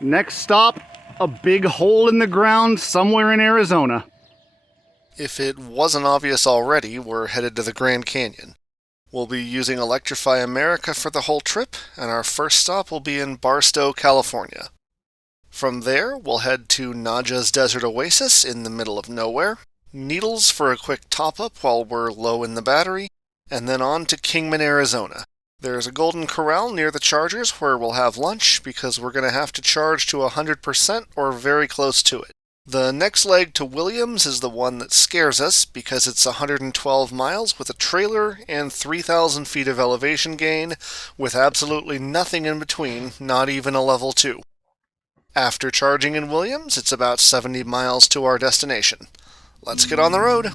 Next stop, a big hole in the ground somewhere in Arizona. If it wasn't obvious already, we're headed to the Grand Canyon. We'll be using Electrify America for the whole trip, and our first stop will be in Barstow, California. From there, we'll head to Nadja's Desert Oasis in the middle of nowhere, Needles for a quick top-up while we're low in the battery, and then on to Kingman, Arizona. There's a Golden Corral near the chargers where we'll have lunch because we're going to have to charge to 100% or very close to it. The next leg to Williams is the one that scares us because it's 112 miles with a trailer and 3,000 feet of elevation gain with absolutely nothing in between, not even a level 2. After charging in Williams, it's about 70 miles to our destination. Let's get on the road.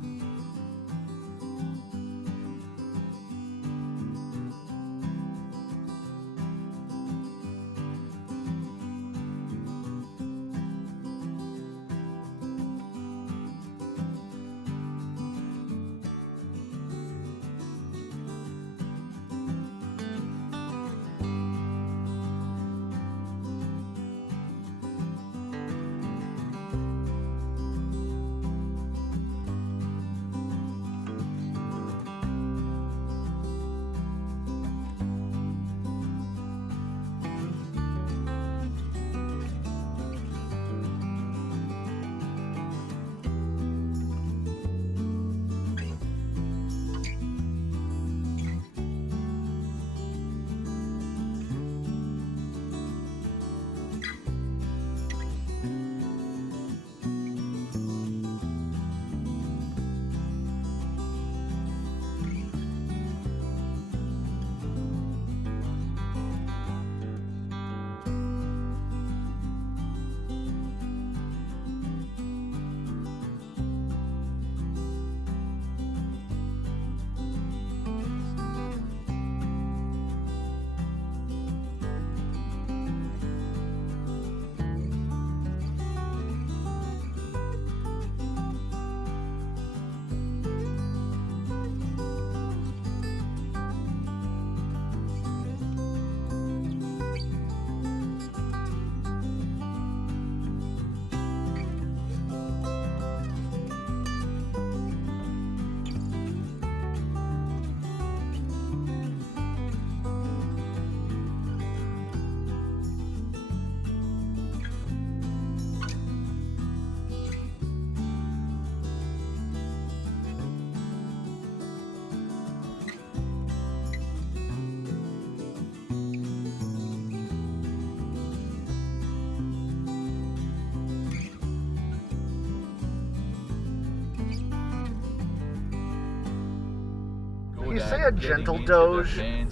You say a gentle doge. I'm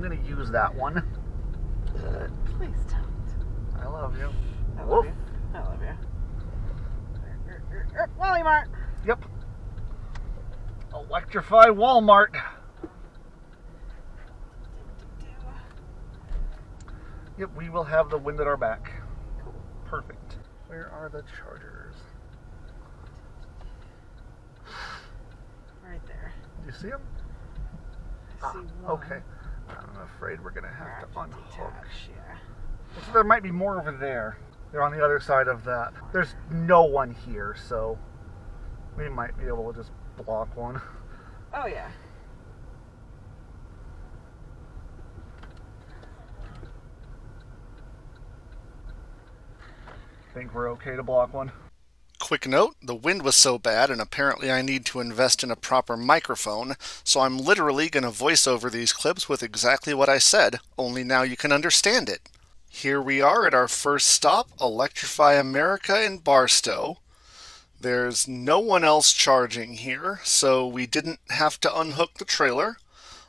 gonna use that one. Please don't. I love you. I love you. I love you. Wally Mart. Yep. Electrify Walmart. Yep, we will have the wind at our back. Cool. Perfect. Where are the chargers? Right there. Do you see them? I see one. Okay. I'm afraid we're going to have to unhook. Detach, yeah. So there might be more over there. They're on the other side of that. There's no one here, so we might be able to just block one. Oh, yeah. Think we're okay to block one? Quick note, the wind was so bad and apparently I need to invest in a proper microphone, so I'm literally going to voice over these clips with exactly what I said, only now you can understand it. Here we are at our first stop, Electrify America in Barstow. There's no one else charging here, so we didn't have to unhook the trailer.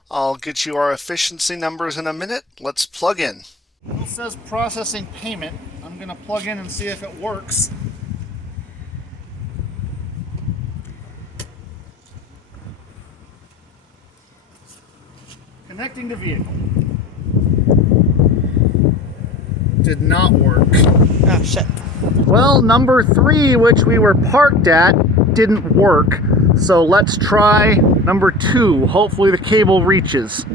I'll get you our efficiency numbers in a minute. Let's plug in. It says processing payment. I'm going to plug in and see if it works. Connecting to vehicle. Did not work. Oh, shit. Well, number 3, which we were parked at, didn't work. So let's try number 2. Hopefully the cable reaches.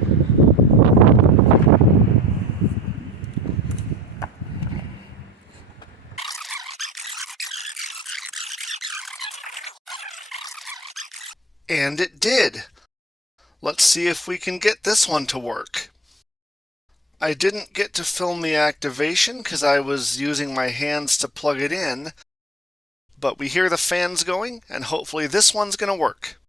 And it did! Let's see if we can get this one to work. I didn't get to film the activation because I was using my hands to plug it in, but we hear the fans going, and hopefully this one's going to work.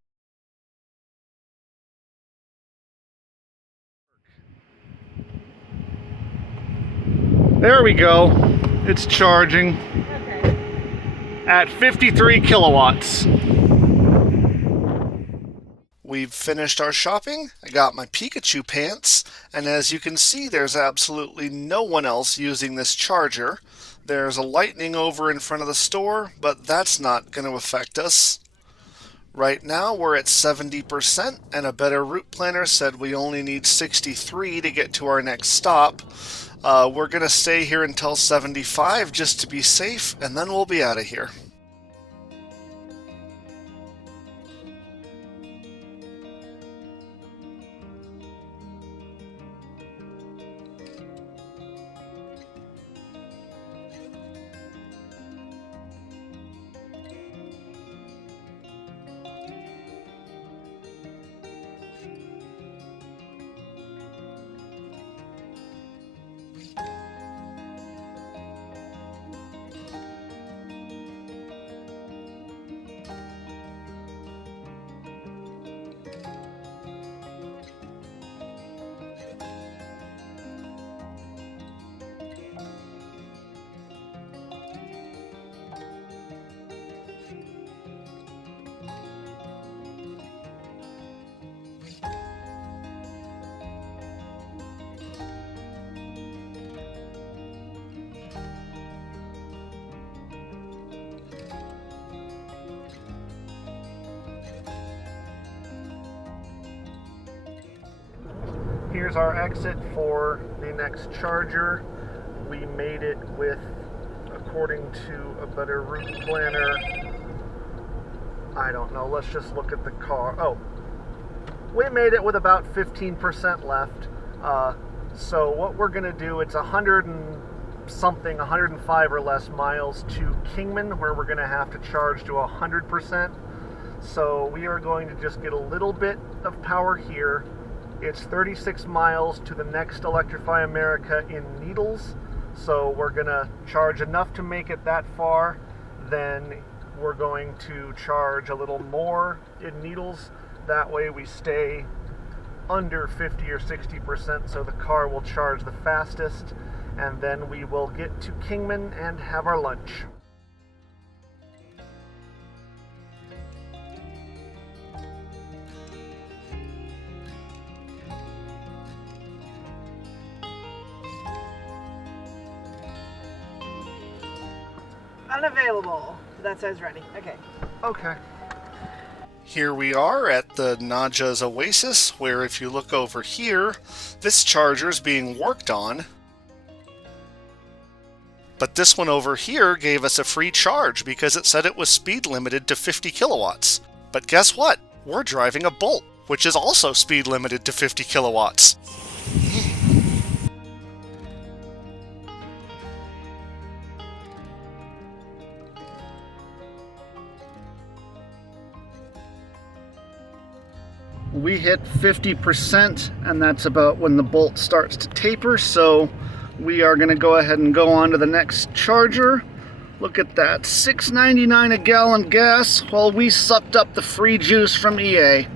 There we go. It's charging Okay. at 53 kilowatts. We've finished our shopping, I got my Pikachu pants, and as you can see there's absolutely no one else using this charger. There's a lightning over in front of the store, but that's not going to affect us. Right now we're at 70%, and a better route planner said we only need 63 to get to our next stop. We're going to stay here until 75 just to be safe, and then we'll be out of here. Here's our exit for the next charger. We made it with, according to a better route planner, I don't know, let's just look at the car. Oh, we made it with about 15% left. So what we're gonna do, it's 100 and something, 105 or less miles to Kingman, where we're gonna have to charge to 100%. So we are going to just get a little bit of power here. It's 36 miles to the next Electrify America in Needles, so we're gonna charge enough to make it that far. Then we're going to charge a little more in Needles. That way we stay under 50 or 60%, so the car will charge the fastest, and then we will get to Kingman and have our lunch. Unavailable. That says ready. Okay. Okay. Here we are at the Naja's Oasis, where if you look over here, this charger's being worked on. But this one over here gave us a free charge because it said it was speed limited to 50 kilowatts. But guess what? We're driving a Bolt, which is also speed limited to 50 kilowatts. We hit 50%, and that's about when the Bolt starts to taper, so we are going to go ahead and go on to the next charger. Look at that, $6.99 a gallon gas, while we sucked up the free juice from EA.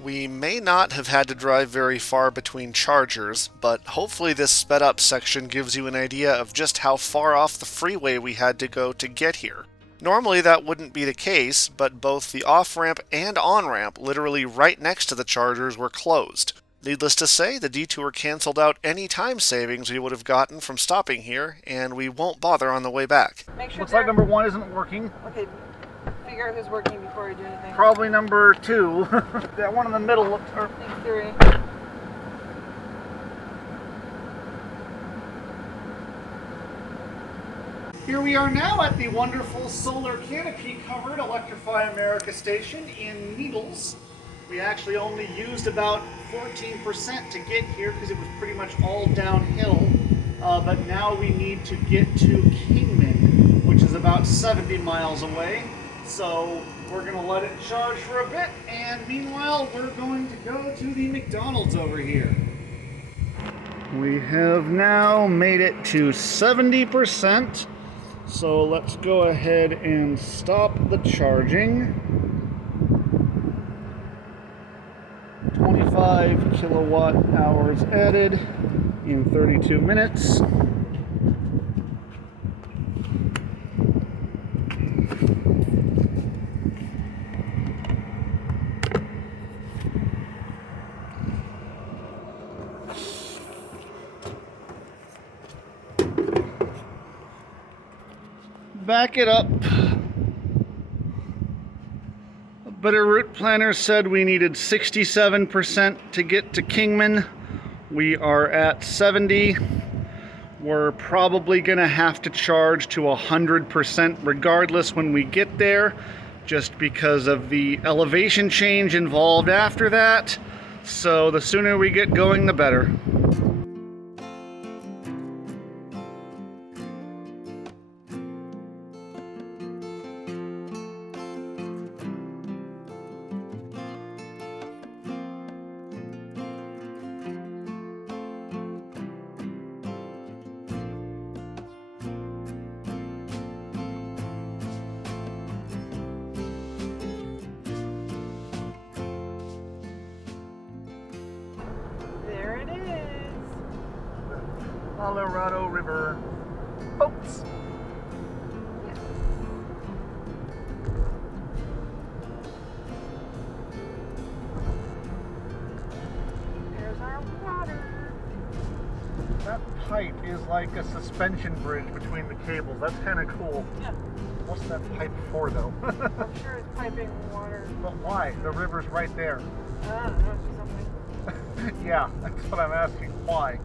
We may not have had to drive very far between chargers, but hopefully this sped up section gives you an idea of just how far off the freeway we had to go to get here. Normally that wouldn't be the case, but both the off-ramp and on-ramp, literally right next to the chargers, were closed. Needless to say, the detour canceled out any time savings we would have gotten from stopping here, and we won't bother on the way back. Make sure Looks like number 1 isn't working. Okay. Figure out who's working before we do anything. Probably number 2. That one in the middle looks... Think 3. Here we are now at the wonderful solar canopy-covered Electrify America station in Needles. We actually only used about 14% to get here because it was pretty much all downhill. But now we need to get to Kingman, which is about 70 miles away. So we're going to let it charge for a bit, and meanwhile we're going to go to the McDonald's over here. We have now made it to 70%. So let's go ahead and stop the charging. 25 kilowatt hours added in 32 minutes. Back it up. But a route planner said we needed 67% to get to Kingman. We are at 70. We're probably gonna have to charge to 100% regardless when we get there, just because of the elevation change involved after that. So the sooner we get going, the better. There it is. Colorado River boats. There's our water. That pipe is like a suspension bridge between the cables. That's kind of cool. Yeah. What's that pipe for, though? I'm sure it's piping water. But why? The river's right there. I don't know, it's something. Yeah, that's what I'm asking. Why?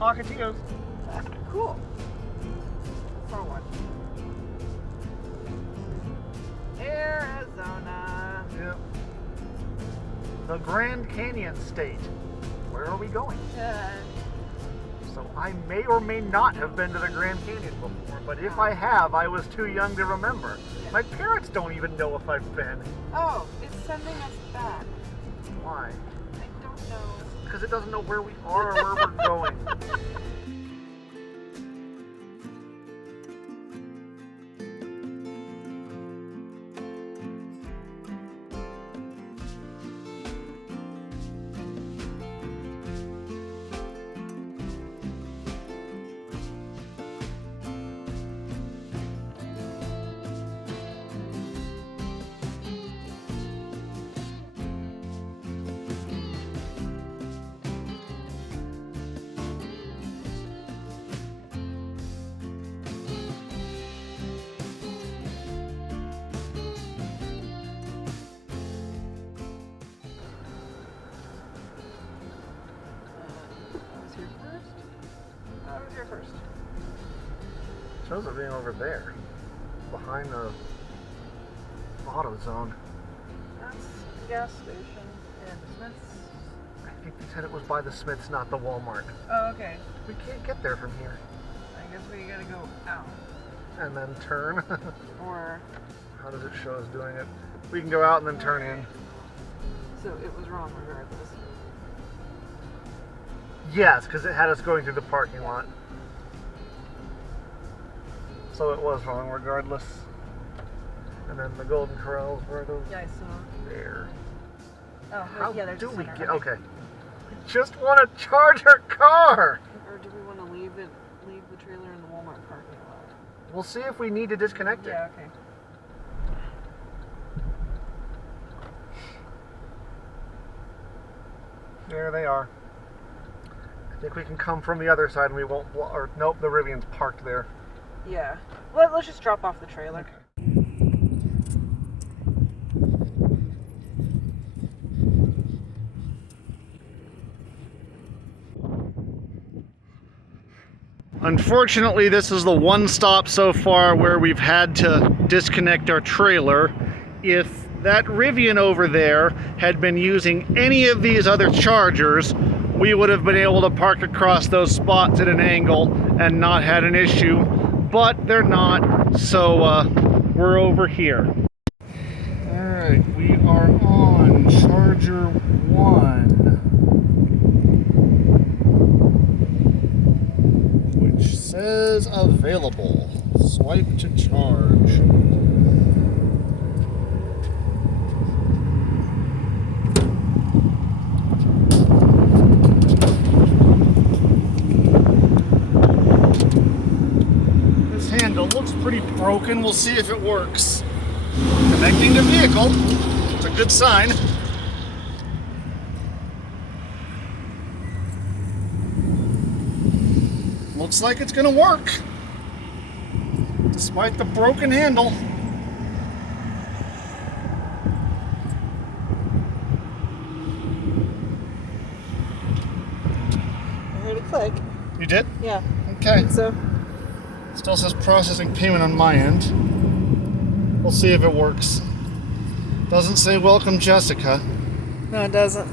Ocotillos. Cool. For what? Arizona. Yep. The Grand Canyon State. Where are we going? So I may or may not have been to the Grand Canyon before, but if I have, I was too young to remember. Yeah. My parents don't even know if I've been. Oh, it's sending us back. Why? I don't know. Because it doesn't know where we are or where we're going. First. Shows it being over there, behind the auto zone. That's the gas station and Smith's. I think they said it was by the Smiths, not the Walmart. Oh, okay. We can't get there from here. I guess we gotta go out. And then turn. Or. How does it show us doing it? We can go out and then turn in. So it was wrong regardless. Yes, because it had us going through the parking lot. So it was wrong regardless. And then the Golden Corrals were those Yeah, I saw. there. Oh, How yeah, there's do a we center. get? Okay. We just want to charge our car. Or do we want to leave the trailer in the Walmart parking lot? We'll see if we need to disconnect it. Yeah, okay. There they are. I think we can come from the other side and we won't. Or nope, the Rivian's parked there. Yeah. Let's just drop off the trailer. Unfortunately, this is the one stop so far where we've had to disconnect our trailer. If that Rivian over there had been using any of these other chargers, we would have been able to park across those spots at an angle and not had an issue, but they're not, so we're over here. Alright, we are on Charger 1, which says available. Swipe to charge. This handle looks pretty broken. We'll see if it works. Connecting to vehicle. It's a good sign. Looks like it's gonna work, despite the broken handle. I heard it click. You did? Yeah. Okay. I think so. Still says processing payment on my end. We'll see if it works. Doesn't say welcome, Jessica. No, it doesn't.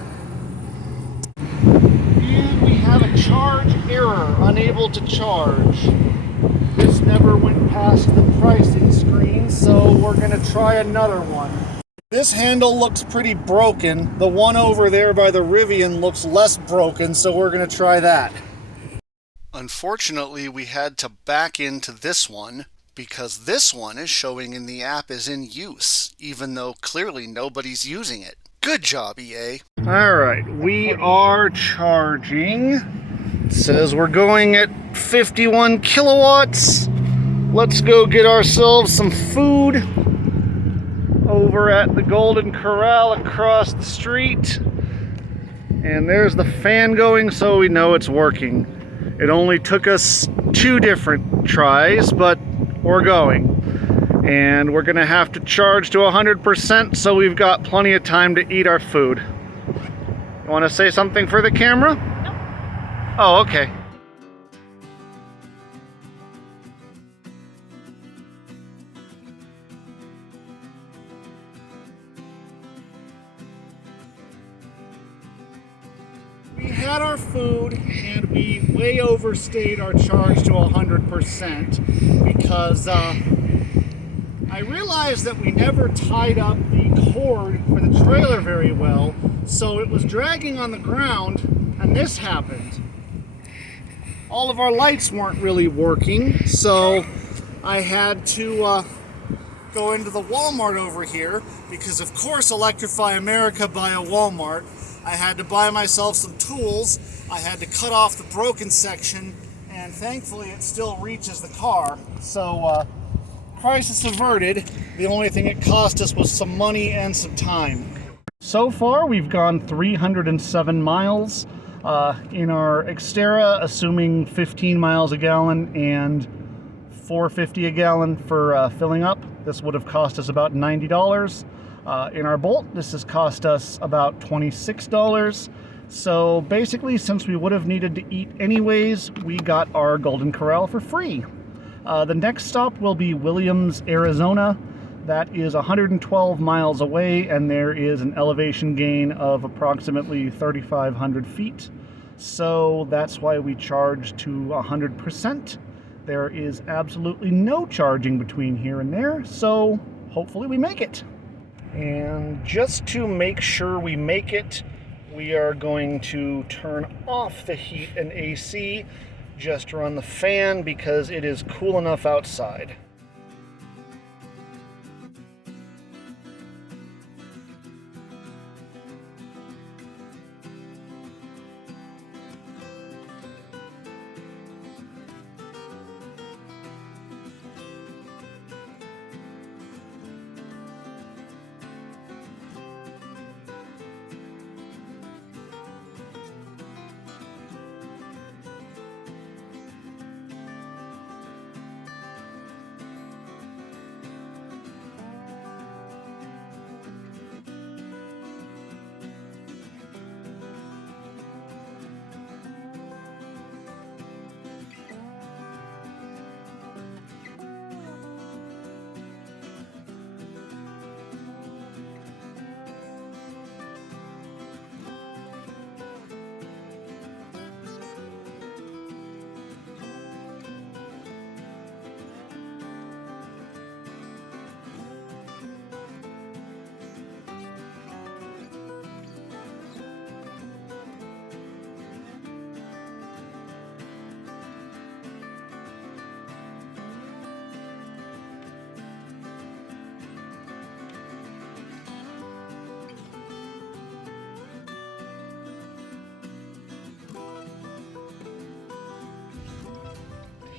And we have a charge error, unable to charge. This never went past the pricing screen, so we're gonna try another one. This handle looks pretty broken. The one over there by the Rivian looks less broken, so we're gonna try that. Unfortunately, we had to back into this one because this one is showing in the app is in use, even though clearly nobody's using it. Good job, EA. Alright, we are charging. It says we're going at 51 kilowatts. Let's go get ourselves some food over at the Golden Corral across the street. And there's the fan going, so we know it's working. It only took us 2 different tries, but we're going. And we're gonna have to charge to 100%, so we've got plenty of time to eat our food. You wanna say something for the camera? No. Oh, okay. We had our food and we way overstayed our charge to 100% because I realized that we never tied up the cord for the trailer very well, so it was dragging on the ground and this happened. All of our lights weren't really working, so I had to go into the Walmart over here because of course Electrify America by a Walmart. I had to buy myself some tools. I had to cut off the broken section, and thankfully it still reaches the car. So, crisis averted. The only thing it cost us was some money and some time. So far, we've gone 307 miles in our Xterra, assuming 15 miles a gallon and $4.50 a gallon for filling up. This would have cost us about $90. In our Bolt, this has cost us about $26. So basically, since we would have needed to eat anyways, we got our Golden Corral for free. The next stop will be Williams, Arizona. That is 112 miles away, and there is an elevation gain of approximately 3,500 feet. So that's why we charge to 100%. There is absolutely no charging between here and there, so hopefully we make it. And just to make sure we make it, we are going to turn off the heat and AC, just run the fan because it is cool enough outside.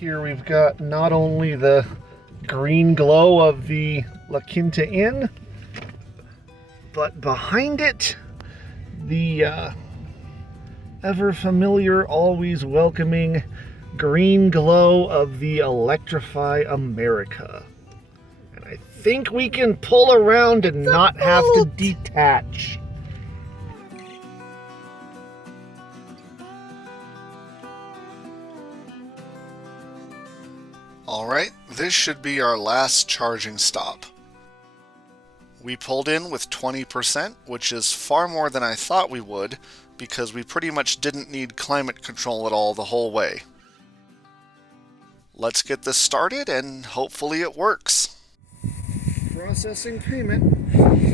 Here we've got not only the green glow of the La Quinta Inn, but behind it, the ever familiar, always welcoming green glow of the Electrify America. And I think we can pull around and not have to detach. Alright, this should be our last charging stop. We pulled in with 20%, which is far more than I thought we would, because we pretty much didn't need climate control at all the whole way. Let's get this started and hopefully it works. Processing payment.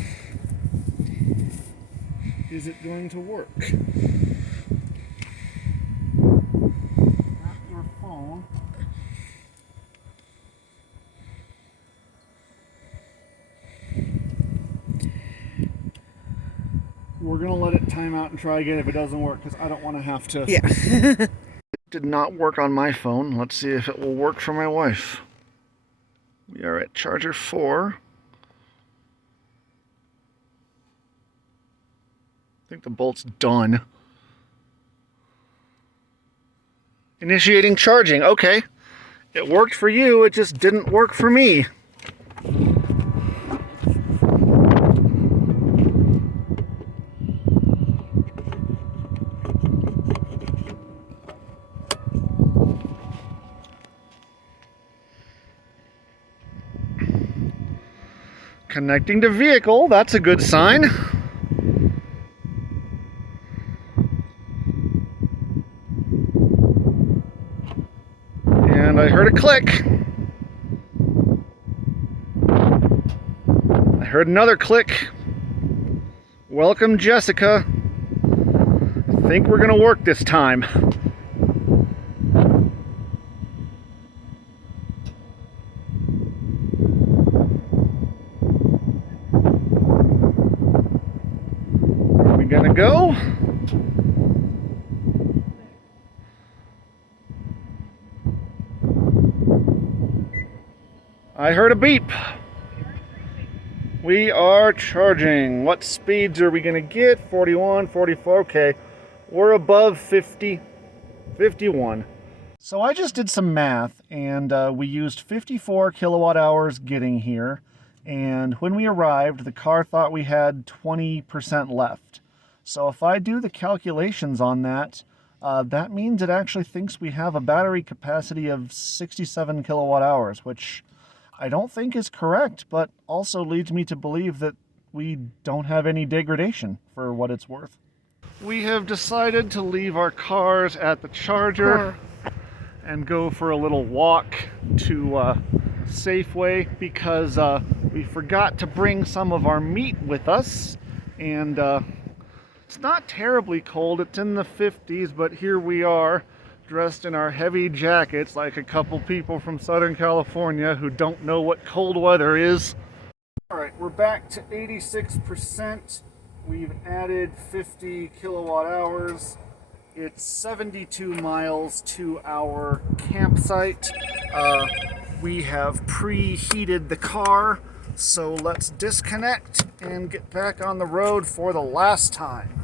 Is it going to work? Not your phone. We're going to let it time out and try again if it doesn't work, because I don't want to have to. Yeah. It did not work on my phone. Let's see if it will work for my wife. We are at charger 4. I think the bolt's done. Initiating charging. Okay. It worked for you, it just didn't work for me. Connecting to vehicle, that's a good sign. And I heard a click. I heard another click. Welcome, Jessica. I think we're gonna work this time. Gonna go. I heard a beep. We are charging. What speeds are we gonna get? 41, 44, okay. We're above 50, 51. So I just did some math and we used 54 kilowatt hours getting here. And when we arrived, the car thought we had 20% left. So if I do the calculations on that, that means it actually thinks we have a battery capacity of 67 kilowatt hours, which I don't think is correct, but also leads me to believe that we don't have any degradation for what it's worth. We have decided to leave our cars at the charger and go for a little walk to Safeway because we forgot to bring some of our meat with us, and it's not terribly cold. It's in the 50s, but here we are dressed in our heavy jackets like a couple people from Southern California who don't know what cold weather is. Alright, we're back to 86%. We've added 50 kilowatt hours. It's 72 miles to our campsite. We have preheated the car, so let's disconnect and get back on the road for the last time.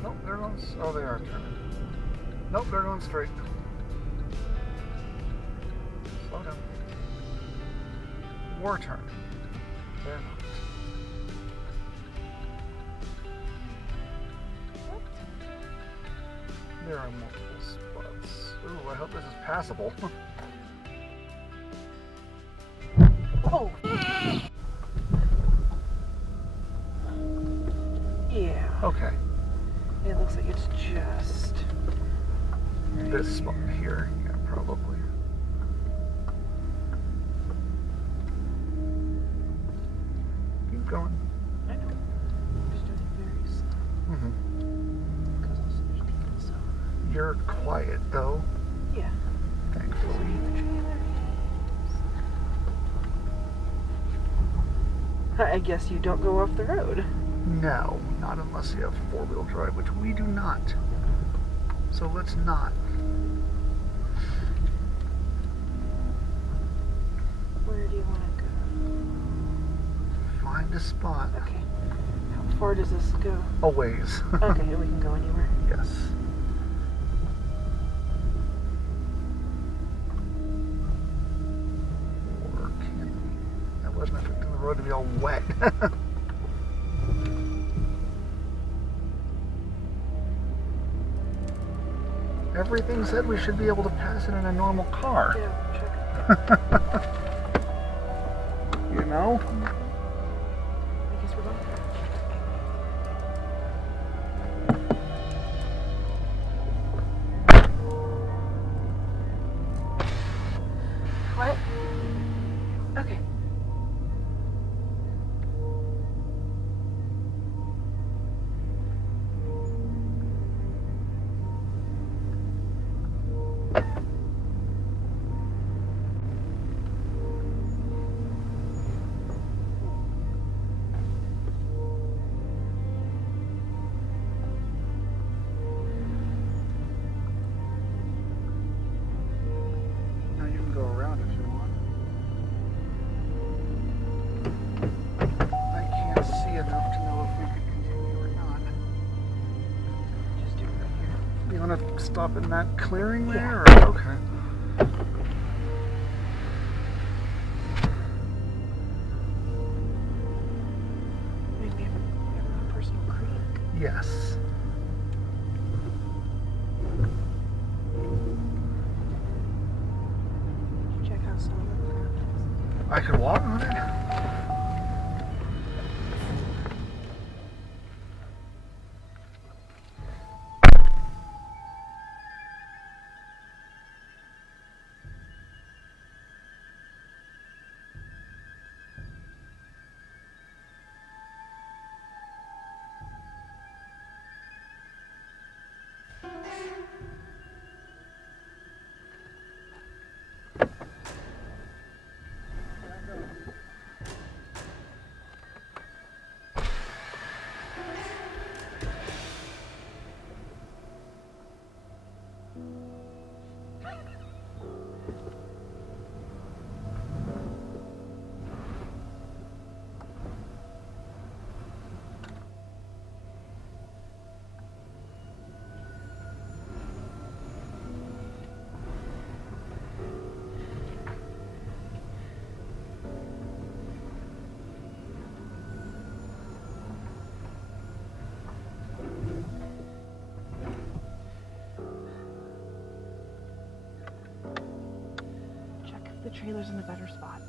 Nope, they're going. Oh, they are turning. Nope, they're going straight. Slow down. War turn. They're not. There are multiple spots. Ooh, I hope this is passable. Oh! Yeah. Okay. It looks like it's just... This spot here. Yeah, probably. Keep going. I know. I'm just doing it very slow. Mm-hmm. Because also there's people, so... You're quiet, though. Yeah. Thankfully. The trailer is... I guess you don't go off the road. No, not unless you have four-wheel drive, which we do not. So let's not. Where do you want to go? Find a spot. Okay. How far does this go? A ways. Okay, we can go anywhere. Yes. Or can we? I wasn't expecting the road to be all wet. Everything said we should be able to pass it in a normal car. Yeah, check. You know? I guess we're going. What? Okay. Now you can go around if you want. I can't see enough to know if we could continue or not. Just do it right here. You want to stop in that clearing there? Yeah. Or? Okay. I mean, we have a personal creek. Yes. Did you check how solid the ground is? I could walk on it. Check if the trailer's in a better spot.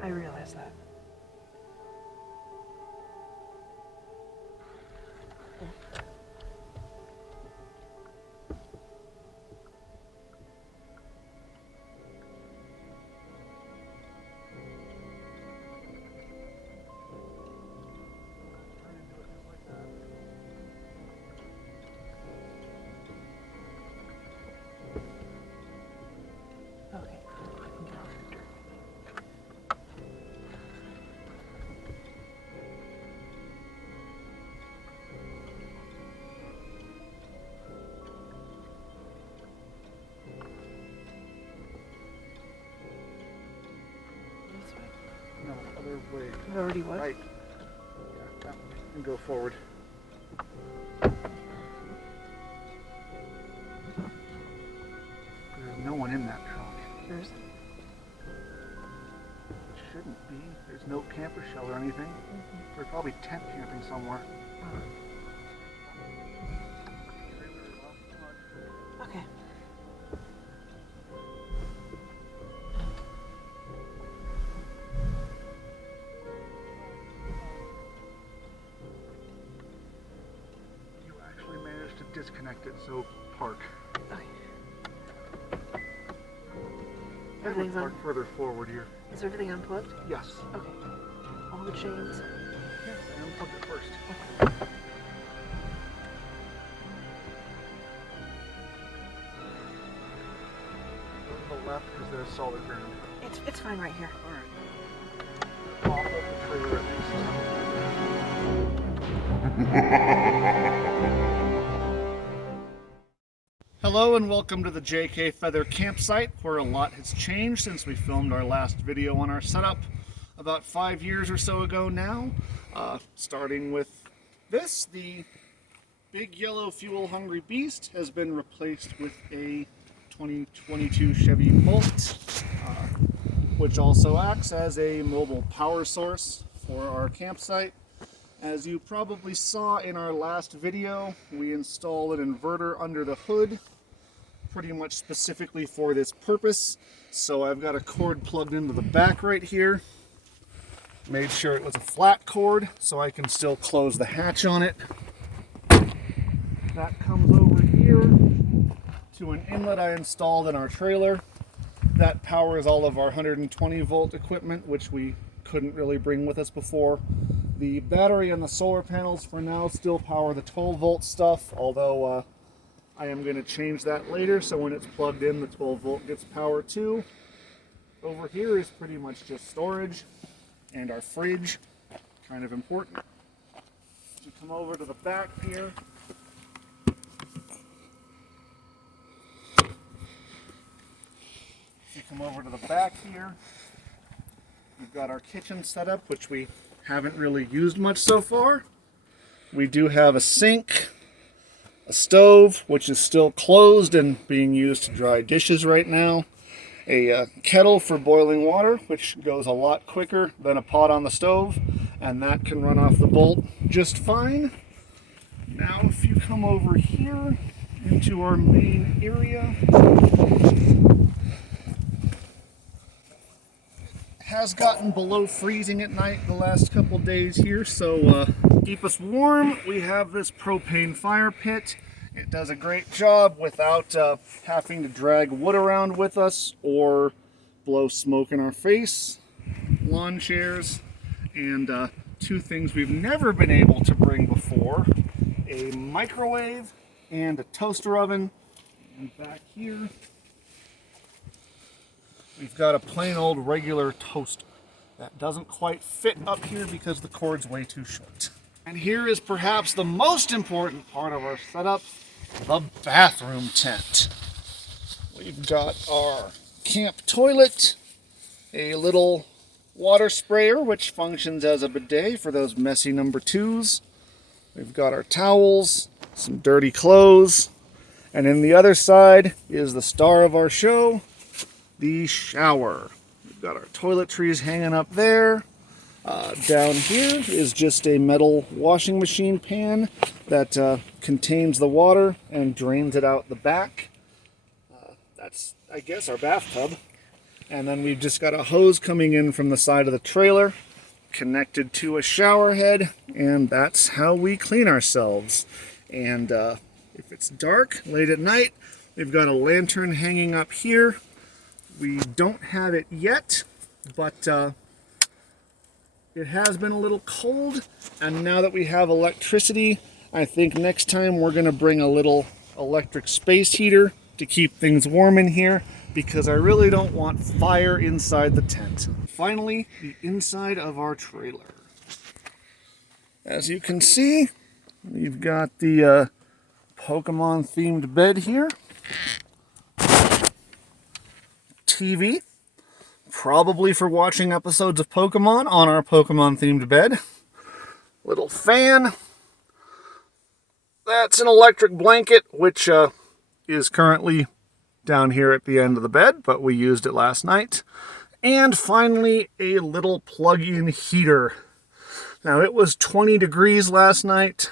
I realize that. Okay. way. It already was. Right. Yeah, that way. And go forward. There's no one in that truck. There's. It shouldn't be. There's no camper shell or anything. There's probably tent camping somewhere. Okay. You actually managed to disconnect it, so park. Okay. I would Everything's park on. further forward here. Is everything unplugged? Yes. Okay. All the chains. Yes, I unplugged it first. Go to the left because there's solid ground. It's fine right here. Alright. Off of the trailer at least. Hello and welcome to the JK Feather campsite, where a lot has changed since we filmed our last video on our setup about 5 years or so ago now. Starting with this, the big yellow fuel-hungry beast has been replaced with a 2022 Chevy Bolt, which also acts as a mobile power source for our campsite. As you probably saw in our last video, we installed an inverter under the hood, pretty much specifically for this purpose. So I've got a cord plugged into the back right here. Made sure it was a flat cord so I can still close the hatch on it. That comes over here to an inlet I installed in our trailer. That powers all of our 120 volt equipment, which we couldn't really bring with us before. The battery and the solar panels for now still power the 12 volt stuff, although I am going to change that later, so when it's plugged in, the 12 volt gets power too. Over here is pretty much just storage, and our fridge, kind of important. If you come over to the back here, we've got our kitchen setup, which we haven't really used much so far. We do have a sink, a stove, which is still closed and being used to dry dishes right now, a kettle for boiling water, which goes a lot quicker than a pot on the stove, and that can run off the bolt just fine. Now if you come over here into our main area, has gotten below freezing at night the last couple days here, so keep us warm. We have this propane fire pit. It does a great job without having to drag wood around with us or blow smoke in our face. Lawn chairs, and two things we've never been able to bring before: a microwave and a toaster oven. And back here, we've got a plain old regular toaster that doesn't quite fit up here because the cord's way too short. And here is perhaps the most important part of our setup, the bathroom tent. We've got our camp toilet, a little water sprayer which functions as a bidet for those messy number twos. We've got our towels, some dirty clothes, and in the other side is the star of our show, the shower. We've got our toiletries hanging up there. Down here is just a metal washing machine pan that contains the water and drains it out the back. That's, I guess, our bathtub. And then we've just got a hose coming in from the side of the trailer, connected to a shower head, and that's how we clean ourselves. And if it's dark, late at night, we've got a lantern hanging up here. We don't have it yet, but it has been a little cold, and now that we have electricity, I think next time we're going to bring a little electric space heater to keep things warm in here, because I really don't want fire inside the tent. Finally, the inside of our trailer. As you can see, we've got the Pokemon themed bed here. TV. Probably for watching episodes of Pokemon on our Pokemon-themed bed. Little fan. That's an electric blanket, which is currently down here at the end of the bed, but we used it last night. And finally, a little plug-in heater. Now, it was 20 degrees last night.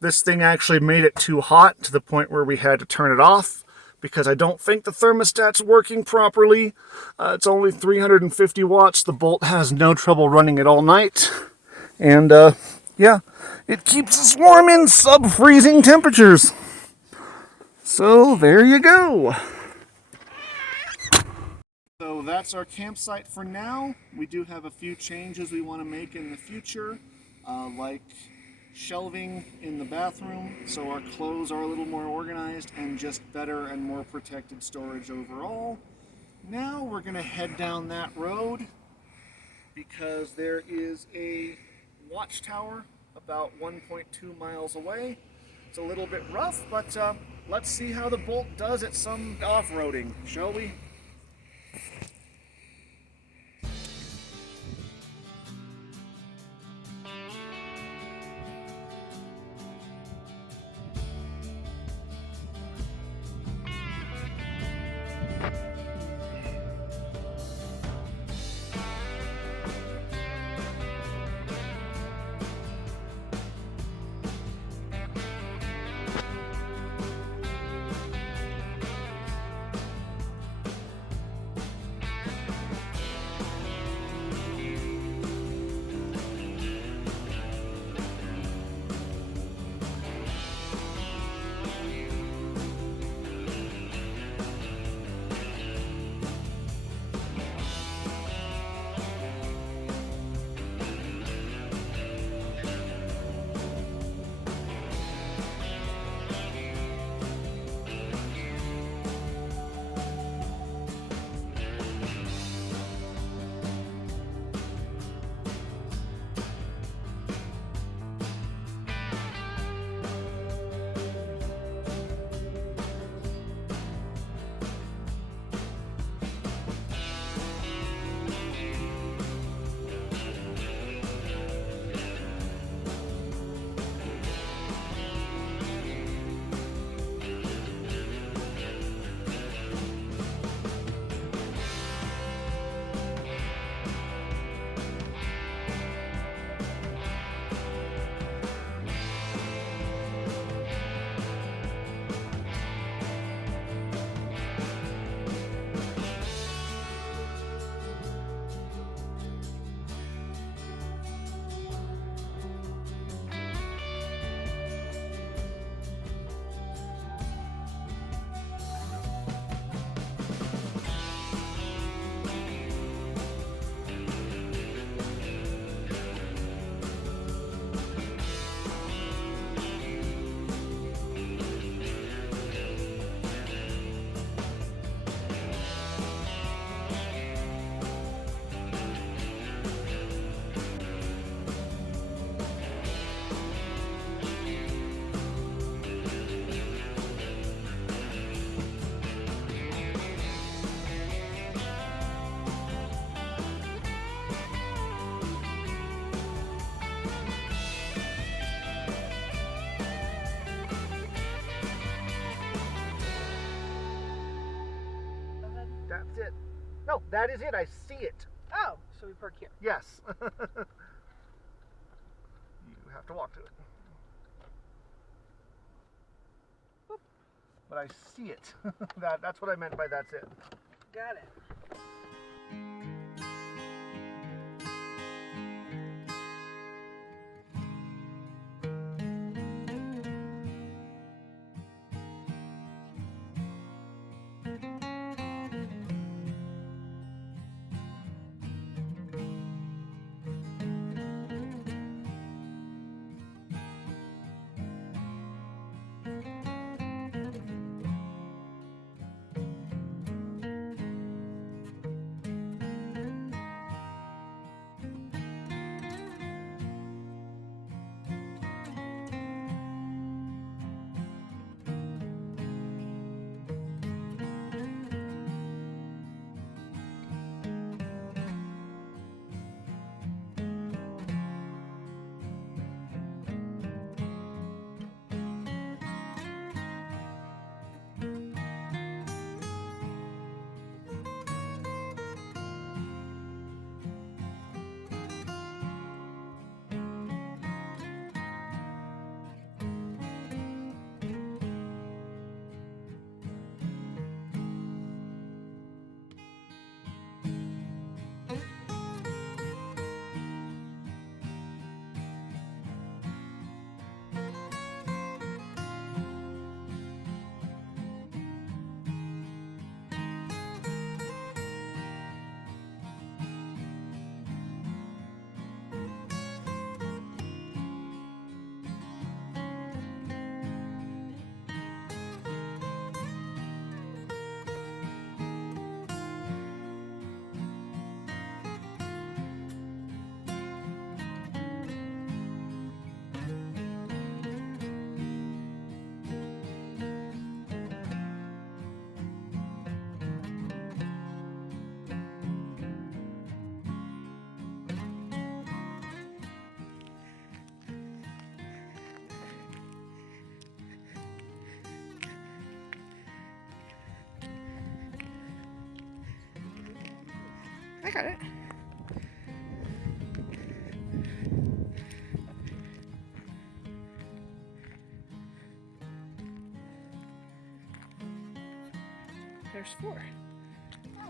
This thing actually made it too hot to the point where we had to turn it off because I don't think the thermostat's working properly. It's only 350 watts. The Bolt has no trouble running it all night. And, yeah, it keeps us warm in sub-freezing temperatures. So, there you go. So that's our campsite for now. We do have a few changes we want to make in the future, like shelving in the bathroom so our clothes are a little more organized and just better and more protected storage overall. Now we're going to head down that road because there is a watchtower about 1.2 miles away. It's a little bit rough, but let's see how the Bolt does at some off-roading, shall we? That's it. No, that is it. I see it. Oh, so we park here. Yes. You have to walk to it. Boop. But I see it. That's what I meant by that's it. Got it. I got it. There's 4. Oh.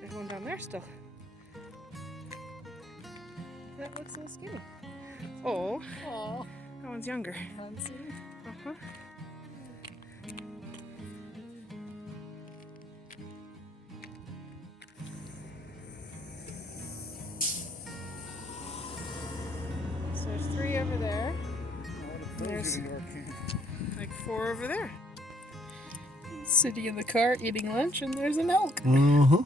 There's one down there still. That looks a little skinny. Oh. Aw. That one's younger. Fancy. Uh-huh. So there's 3 over there. There's like 4 over there. Sitting in the car eating lunch, and there's an elk. Mm-hmm.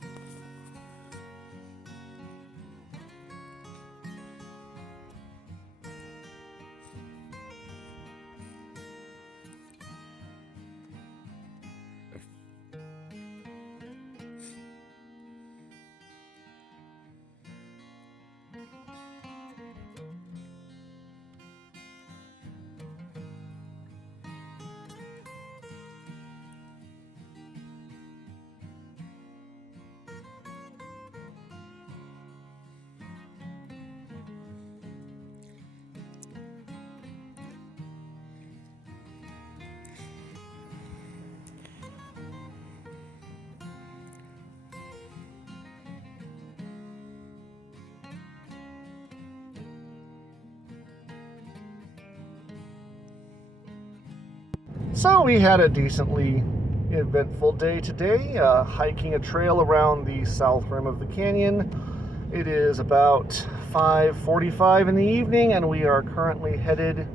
So we had a decently eventful day today, hiking a trail around the south rim of the canyon. It is about 5:45 in the evening, and we are currently headed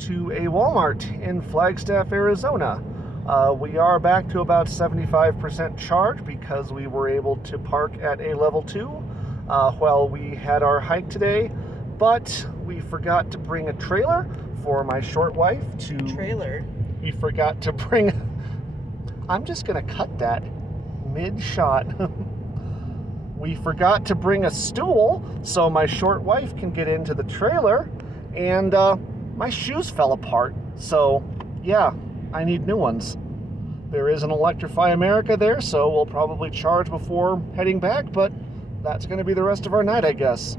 to a Walmart in Flagstaff, Arizona. We are back to about 75% charge because we were able to park at a level 2 while we had our hike today, but we forgot to bring a trailer for my short wife to... Trailer. We forgot to bring... I'm just going to cut that mid-shot. We forgot to bring a stool so my short wife can get into the trailer, and my shoes fell apart. So, yeah, I need new ones. There is an Electrify America there, so we'll probably charge before heading back, but that's going to be the rest of our night, I guess.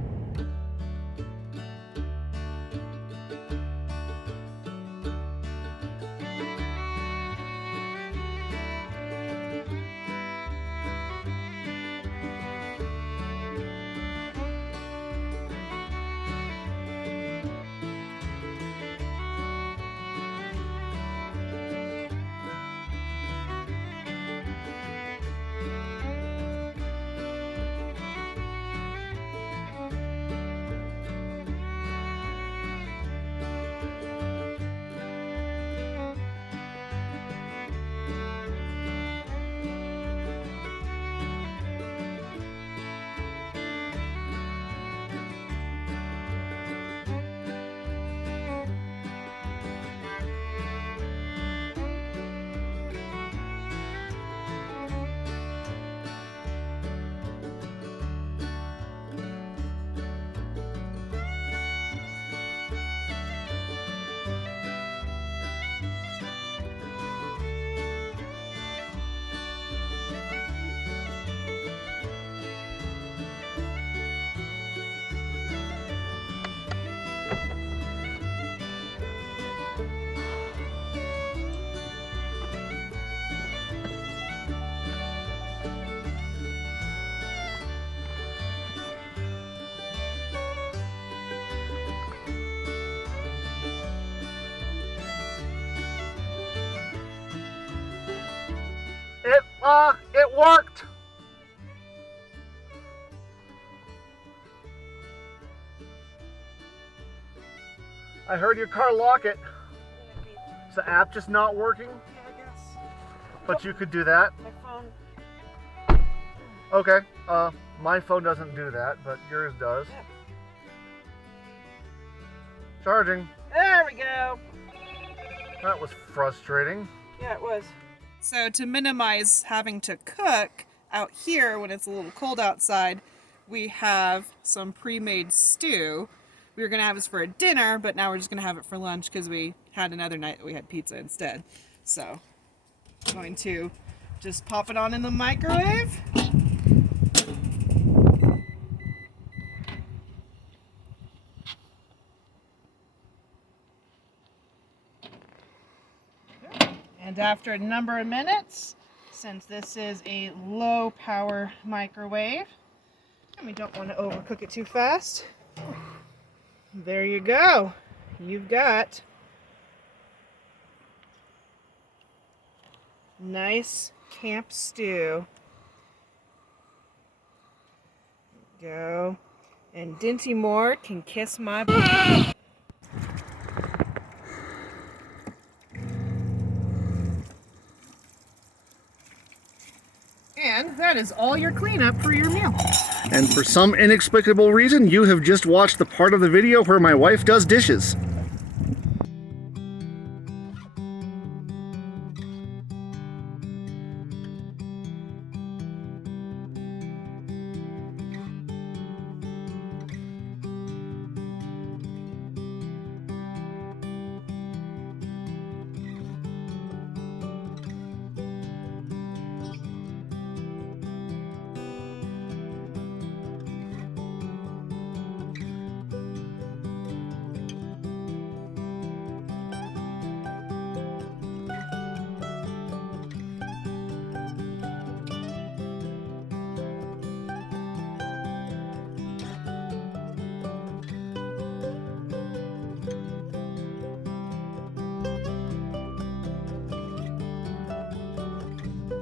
It worked! I heard your car lock it. Is the app just not working? Yeah, I guess. But you could do that. My phone. Okay. My phone doesn't do that, but yours does. Yeah. Charging. There we go. That was frustrating. Yeah, it was. So to minimize having to cook out here when it's a little cold outside, we have some pre-made stew. We were going to have this for a dinner, but now we're just going to have it for lunch because we had another night that we had pizza instead. So I'm going to just pop it on in the microwave. And after a number of minutes, since this is a low power microwave, and we don't want to overcook it too fast, there you go. You've got nice camp stew. Go. And Dinty Moore can kiss my butt. And that is all your cleanup for your meal. And for some inexplicable reason, you have just watched the part of the video where my wife does dishes.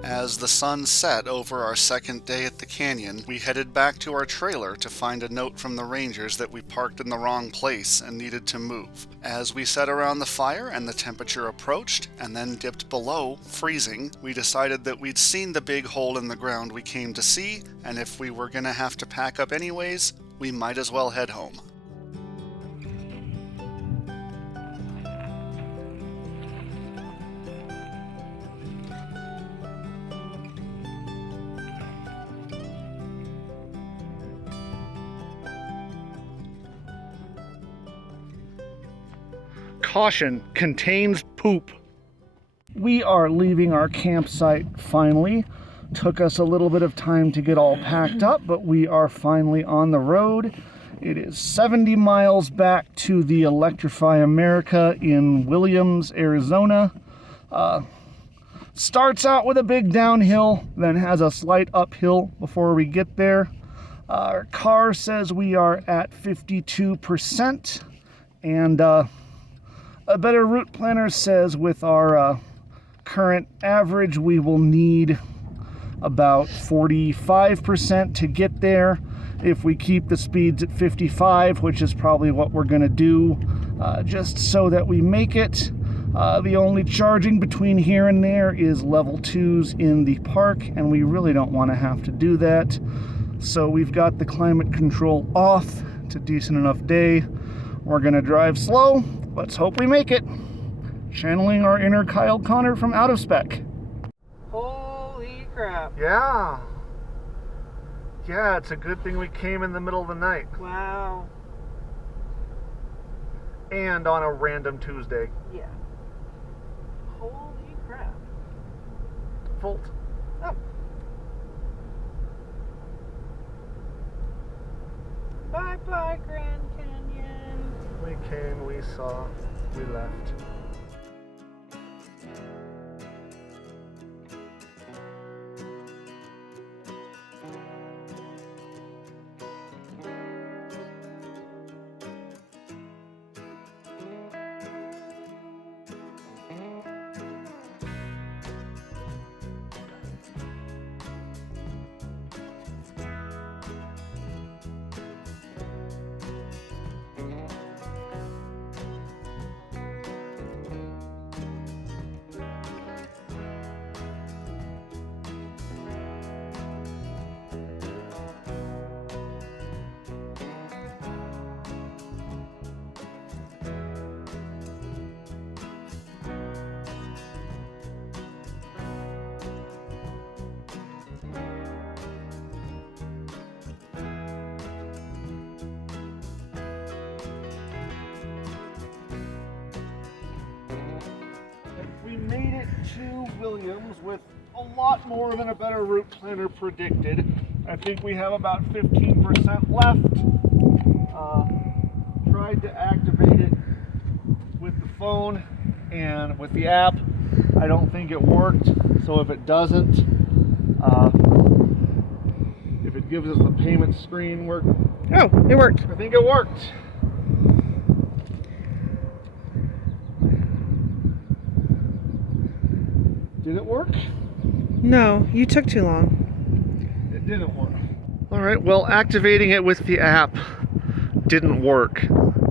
As the sun set over our second day at the canyon, we headed back to our trailer to find a note from the rangers that we parked in the wrong place and needed to move. As we sat around the fire and the temperature approached, and then dipped below, freezing, we decided that we'd seen the big hole in the ground we came to see, and if we were gonna have to pack up anyways, we might as well head home. Caution, contains poop. We are leaving our campsite finally. Took us a little bit of time to get all packed up, but we are finally on the road. It is 70 miles back to the Electrify America in Williams, Arizona. Starts out with a big downhill, then has a slight uphill before we get there. Our car says we are at 52%, and a better route planner says with our current average we will need about 45% to get there. If we keep the speeds at 55, which is probably what we're going to do, just so that we make it. The only charging between here and there is level 2s in the park, and we really don't want to have to do that. So we've got the climate control off. It's a decent enough day. We're going to drive slow. Let's hope we make it. Channeling our inner Kyle Connor from Out of Spec. Holy crap. Yeah. Yeah, it's a good thing we came in the middle of the night. Wow. And on a random Tuesday. Yeah. Holy crap. Volt. Oh. Bye-bye, Grand Canyon. We came, we saw, we left. We made it to Williams with a lot more than a better route planner predicted. I think we have about 15% left. Tried to activate it with the phone and with the app. I don't think it worked. So if it doesn't, if it gives us the payment screen, Oh, it worked. I think it worked. Did it work? No, you took too long. It didn't work. All right, well, activating it with the app didn't work.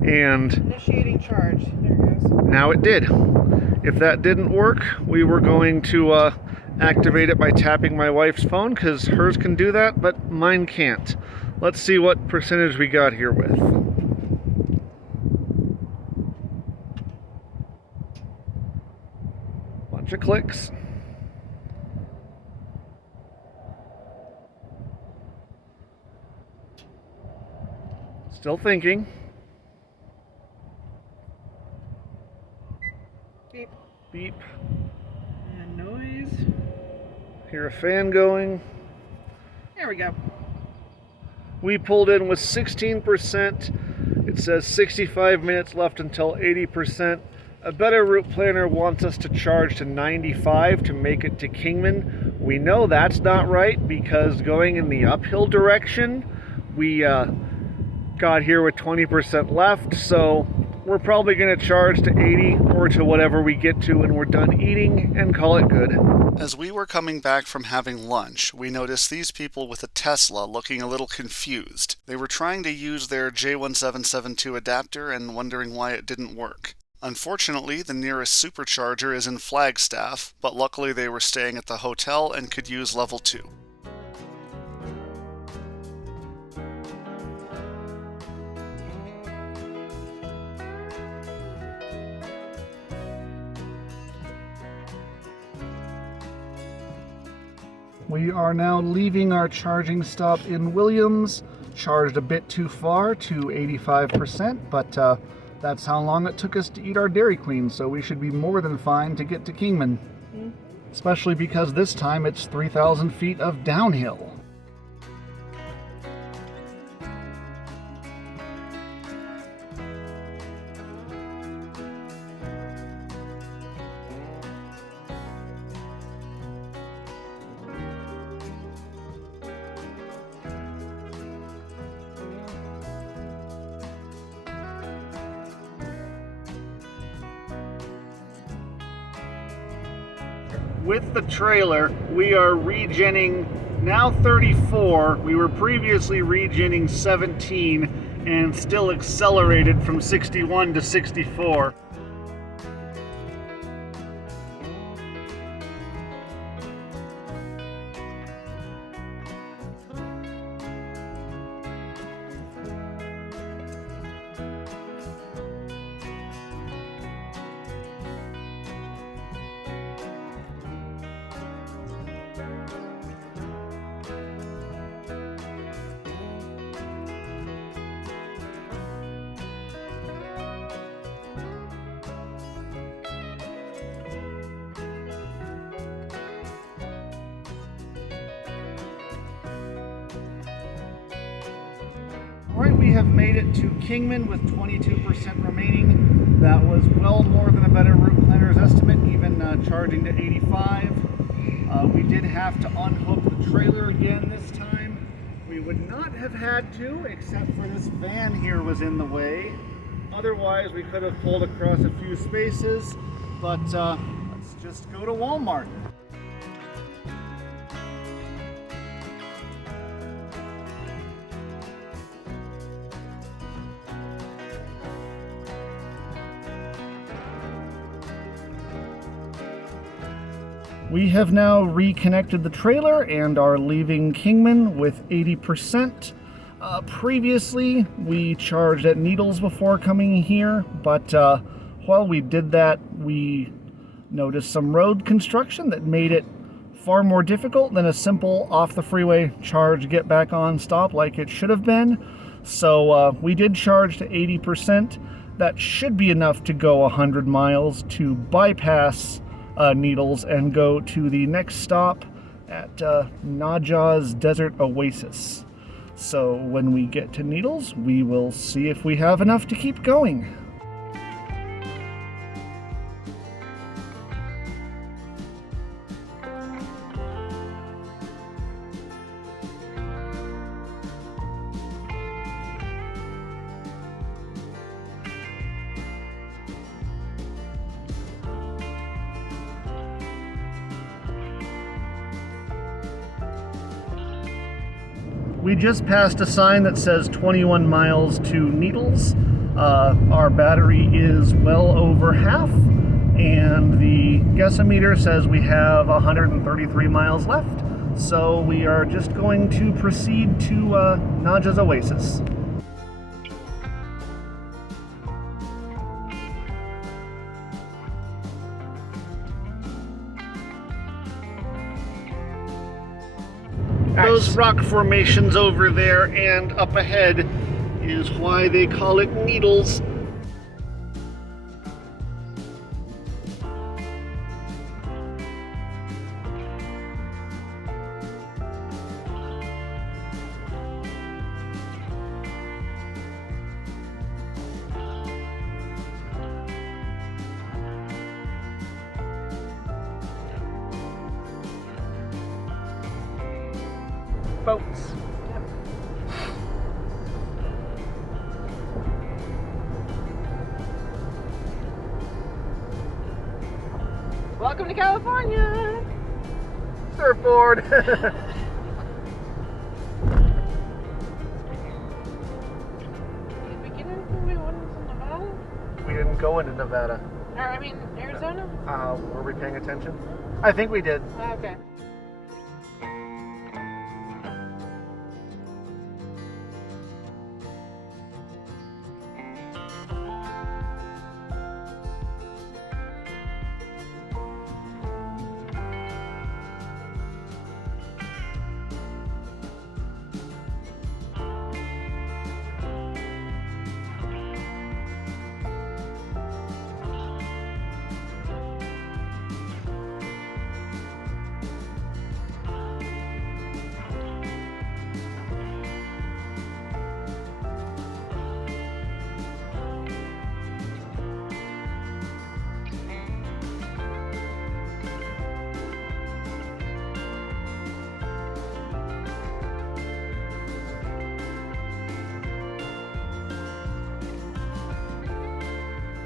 And Initiating charge. There it goes. now it did. If that didn't work, we were going to activate it by tapping my wife's phone, because hers can do that, but mine can't. Let's see what percentage we got here with. Bunch of clicks. Still thinking. Beep. Beep. And noise. Hear a fan going. There we go. We pulled in with 16%. It says 65 minutes left until 80%. A better route planner wants us to charge to 95 to make it to Kingman. We know that's not right, because going in the uphill direction, we got here with 20% left, so we're probably going to charge to 80 or to whatever we get to when we're done eating and call it good. As we were coming back from having lunch, we noticed these people with a Tesla looking a little confused. They were trying to use their J1772 adapter and wondering why it didn't work. Unfortunately, the nearest supercharger is in Flagstaff, but luckily they were staying at the hotel and could use level 2. We are now leaving our charging stop in Williams, charged a bit too far to 85%, but that's how long it took us to eat our Dairy Queen, so we should be more than fine to get to Kingman. Especially because this time it's 3,000 feet of downhill. With the trailer, we are regenning now 34. We were previously regenning 17 and still accelerated from 61 to 64. Alright, we have made it to Kingman with 22% remaining. That was well more than a better route planner's estimate, even charging to 85. We did have to unhook the trailer again this time. We would not have had to, except for this van here was in the way. Otherwise, we could have pulled across a few spaces, but let's just go to Walmart. We have now reconnected the trailer and are leaving Kingman with 80%. Previously, we charged at Needles before coming here, but while we did that, we noticed some road construction that made it far more difficult than a simple off-the-freeway charge, get back on, stop like it should have been. So we did charge to 80%. That should be enough to go 100 miles to bypass Needles and go to the next stop at Najah's Desert Oasis. So when we get to Needles, we will see if we have enough to keep going. We just passed a sign that says 21 miles to Needles. Our battery is well over half, and the guessometer says we have 133 miles left. So we are just going to proceed to Naja's Oasis. Those rock formations over there and up ahead is why they call it Needles. Boats. Welcome to California! Surfboard! Did we get anything we wanted from Nevada? We didn't go into Nevada. Or, I mean, Arizona? Were we paying attention? I think we did. Oh, okay.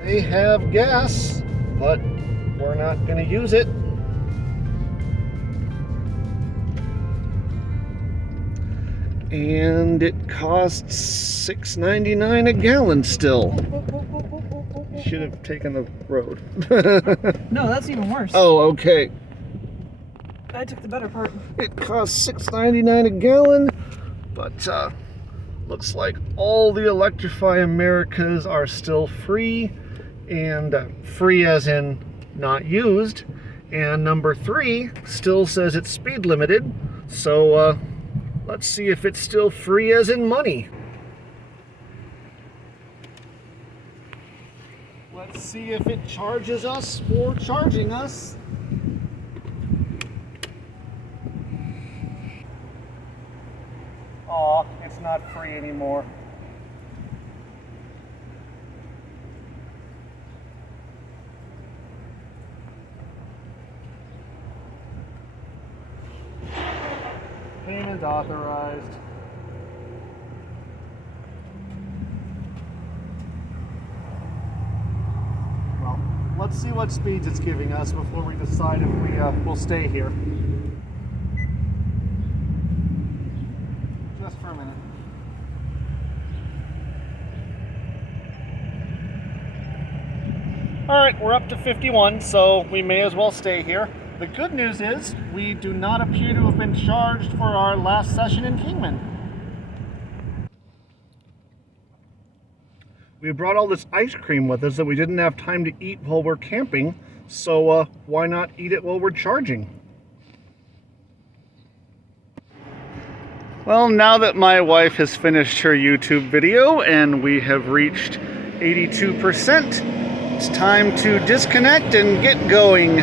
They have gas, but we're not going to use it. And it costs $6.99 a gallon still. Should have taken the road. No, that's even worse. Oh, okay. I took the better part. It costs $6.99 a gallon, but looks like all the Electrify Americas are still free, and free as in not used. And number 3 still says it's speed limited, so let's see if it's still free as in money. Let's see if it charges us for charging us. Aw, it's not free anymore. Payment authorized. Well, let's see what speeds it's giving us before we decide if we will stay here. Just for a minute. Alright, we're up to 51, so we may as well stay here. The good news is, we do not appear to have been charged for our last session in Kingman. We brought all this ice cream with us that we didn't have time to eat while we're camping, so why not eat it while we're charging? Well, now that my wife has finished her YouTube video and we have reached 82%, it's time to disconnect and get going.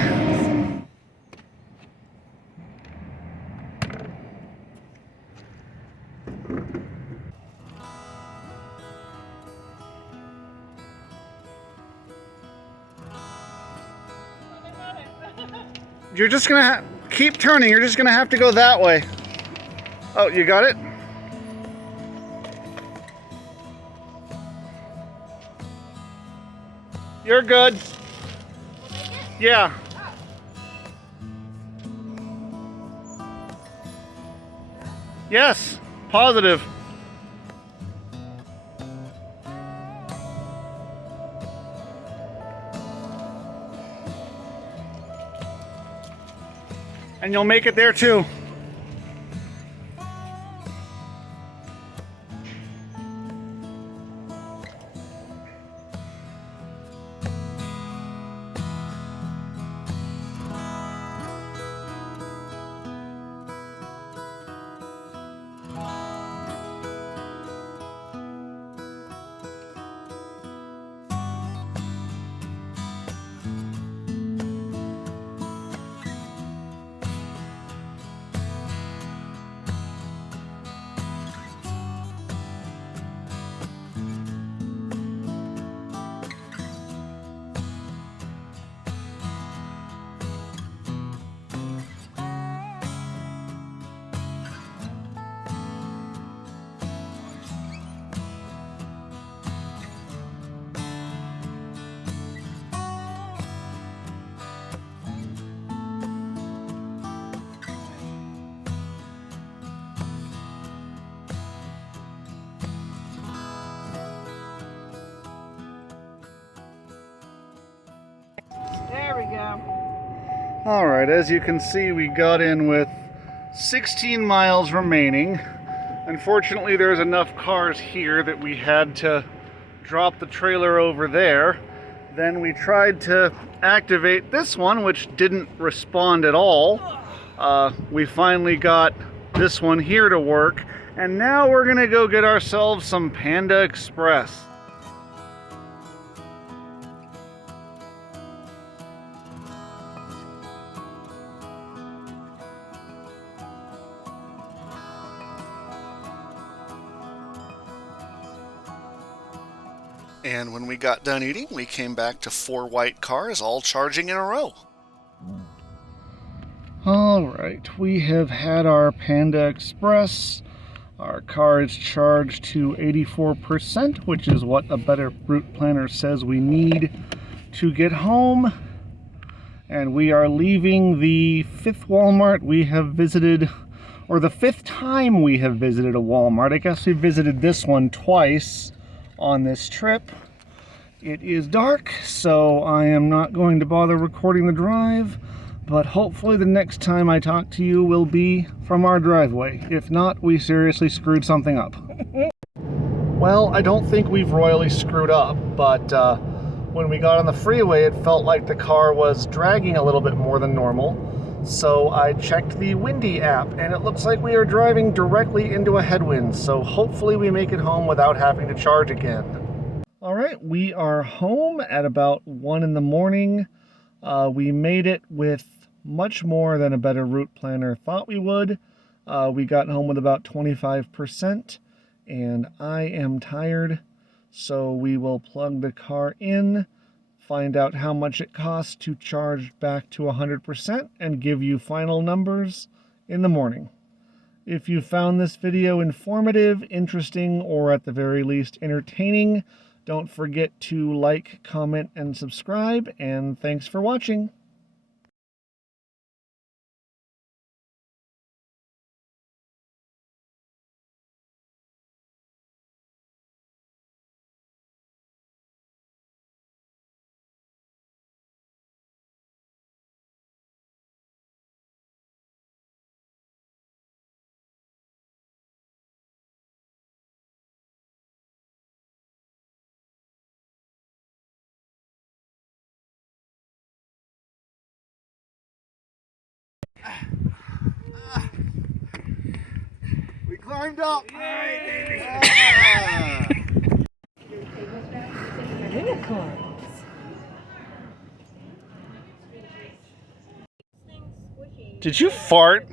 You're just gonna keep turning. You're just gonna have to go that way. Oh, you got it? You're good. Yeah. Yes. Positive. And you'll make it there too. There we go. All right, as you can see, we got in with 16 miles remaining. Unfortunately, there's enough cars here that we had to drop the trailer over there. Then we tried to activate this one, which didn't respond at all. We finally got this one here to work, and now we're gonna go get ourselves some Panda Express. And when we got done eating, we came back to 4 white cars all charging in a row. All right, we have had our Panda Express. Our car is charged to 84%, which is what a better route planner says we need to get home. And we are leaving the 5th Walmart we have visited, or the 5th time we have visited a Walmart. I guess we visited this one twice on this trip. It is dark, so I am not going to bother recording the drive, but hopefully the next time I talk to you will be from our driveway. If not, we seriously screwed something up. Well, I don't think we've royally screwed up, but when we got on the freeway, it felt like the car was dragging a little bit more than normal. So I checked the Windy app, and it looks like we are driving directly into a headwind, so hopefully we make it home without having to charge again. All right, we are home at about 1 in the morning. We made it with much more than a better route planner thought we would. We got home with about 25%, and I am tired, so we will plug the car in, find out how much it costs to charge back to 100%, and give you final numbers in the morning. If you found this video informative, interesting, or at the very least entertaining, don't forget to like, comment, and subscribe, and thanks for watching. We climbed up! Did you fart?